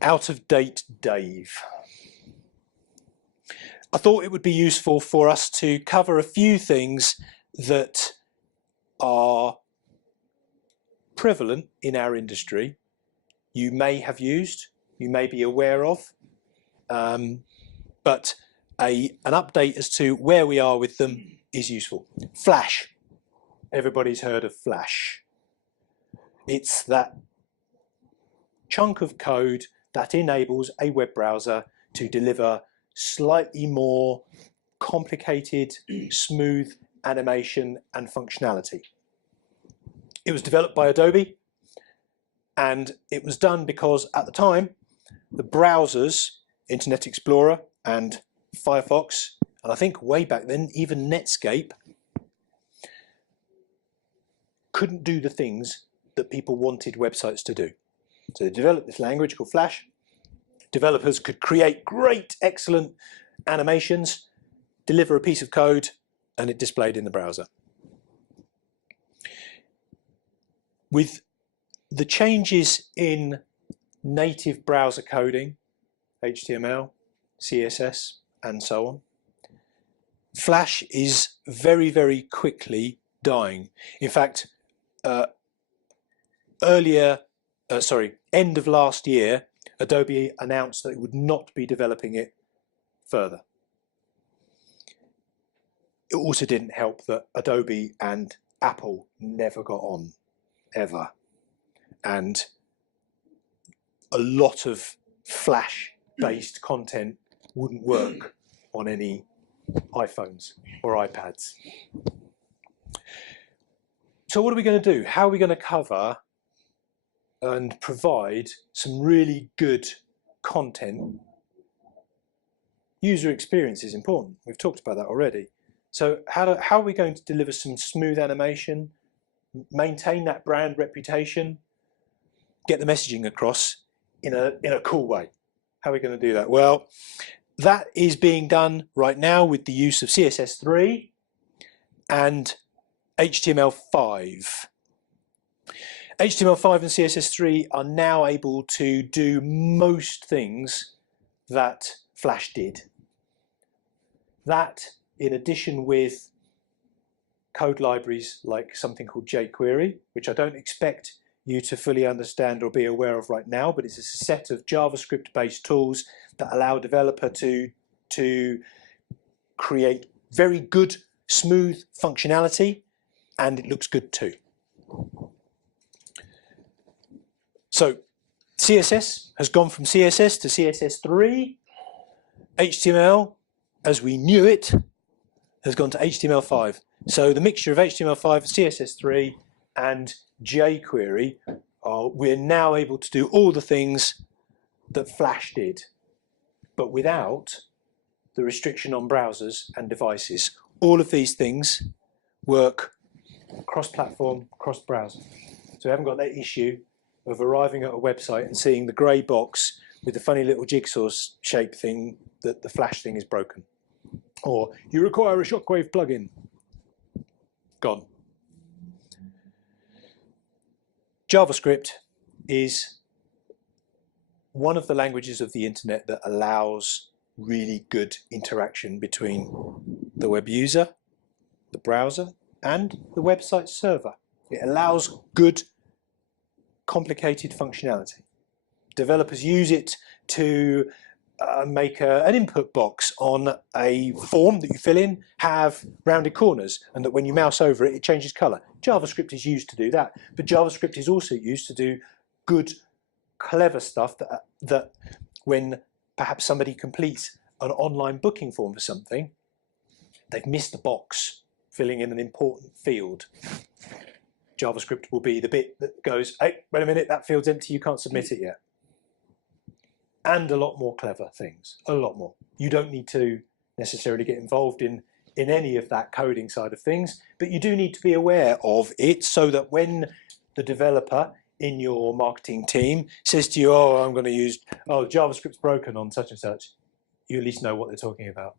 Out of date Dave. I thought it would be useful for us to cover a few things that are prevalent in our industry. You may have used, you may be aware of, but an update as to where we are with them is useful. Flash. Everybody's heard of Flash. It's that chunk of code that enables a web browser to deliver slightly more complicated, smooth animation and functionality. It was developed by Adobe, and it was done because at the time, the browsers, Internet Explorer and Firefox, and I think way back then, even Netscape, couldn't do the things that people wanted websites to do. So they developed this language called Flash. Developers could create great, excellent animations, deliver a piece of code, and it displayed in the browser. With the changes in native browser coding, HTML, CSS, and so on, Flash is very, very quickly dying. In fact, end of last year, Adobe announced that it would not be developing it further. It also didn't help that Adobe and Apple never got on, ever. And a lot of Flash-based content wouldn't work on any iPhones or iPads. So what are we going to do? How are we going to cover and provide some really good content? User experience is important. We've talked about that already. So how are we going to deliver some smooth animation, maintain that brand reputation, get the messaging across in a cool way? How are we going to do that? Well, that is being done right now with the use of CSS3 and HTML5. HTML5 and CSS3 are now able to do most things that Flash did. That, in addition with code libraries like something called jQuery, which I don't expect you to fully understand or be aware of right now, but it's a set of JavaScript-based tools that allow a developer to create very good, smooth functionality, and it looks good too. So CSS has gone from CSS to CSS3. HTML, as we knew it, has gone to HTML5. So the mixture of HTML5, CSS3, and jQuery, we're now able to do all the things that Flash did, but without the restriction on browsers and devices. All of these things work cross-platform, cross-browser. So we haven't got that issue of arriving at a website and seeing the grey box with the funny little jigsaw shape thing that the Flash thing is broken. Or you require a shockwave plugin. Gone. JavaScript is one of the languages of the internet that allows really good interaction between the web user, the browser, and the website server. It allows good, complicated functionality. Developers use it to make an input box on a form that you fill in, have rounded corners, and that when you mouse over it, it changes color. JavaScript is used to do that, but JavaScript is also used to do good, clever stuff that when perhaps somebody completes an online booking form for something, they've missed a box filling in an important field. JavaScript will be the bit that goes, hey, wait a minute, that field's empty, you can't submit it yet. And a lot more clever things, a lot more. You don't need to necessarily get involved in any of that coding side of things, but you do need to be aware of it so that when the developer in your marketing team says to you, oh, I'm going to use, oh, JavaScript's broken on such and such, you at least know what they're talking about.